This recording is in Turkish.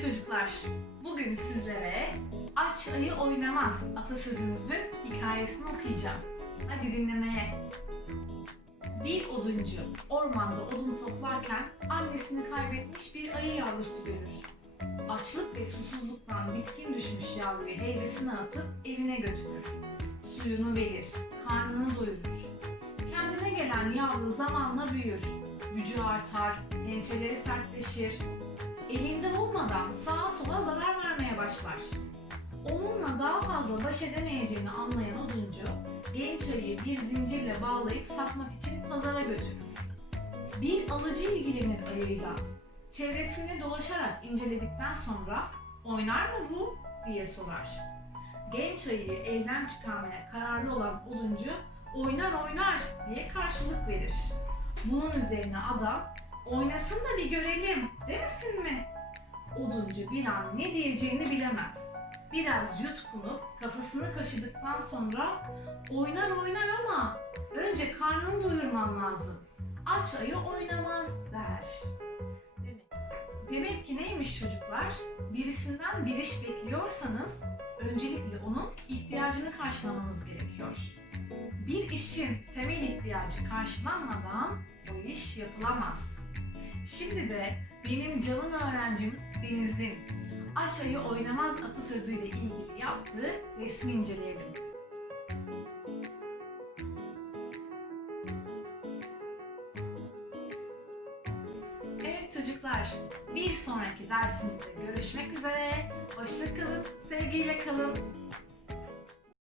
Çocuklar, bugün sizlere Aç Ayı Oynamaz atasözümüzün hikayesini okuyacağım. Hadi dinlemeye. Bir oduncu ormanda odun toplarken annesini kaybetmiş bir ayı yavrusu görür. Açlık ve susuzluktan bitkin düşmüş yavruyu heybesine atıp evine götürür. Suyunu verir, karnını doyurur. Kendine gelen yavru zamanla büyür. Gücü artar, pençeleri sertleşir, Elinde olmadan sağa sola zarar vermeye başlar. Onunla daha fazla baş edemeyeceğini anlayan oduncu, genç ayıyı bir zincirle bağlayıp satmak için pazara götürür. Bir alıcı ilgilenir ayıyla. Çevresini dolaşarak inceledikten sonra oynar mı bu diye sorar. Genç ayıyı elden çıkarmaya kararlı olan oduncu oynar oynar diye karşılık verir. Bunun üzerine adam oynasın da bir görelim demesin mi? Oduncu bir an ne diyeceğini bilemez. Biraz yutkunup kafasını kaşıdıktan sonra oynar oynar ama önce karnını doyurman lazım. Aç ayı oynamaz der. Demek, demek ki neymiş çocuklar? Birisinden bir iş bekliyorsanız öncelikle onun ihtiyacını karşılamanız gerekiyor. Bir işin temel ihtiyacı karşılanmadan o iş yapılamaz. Şimdi de benim canım öğrencim Deniz'in Aç ayı oynamaz atasözüyle ilgili yaptığı resmi inceleyelim. Evet çocuklar, bir sonraki dersimizde görüşmek üzere. Hoşça kalın, sevgiyle kalın.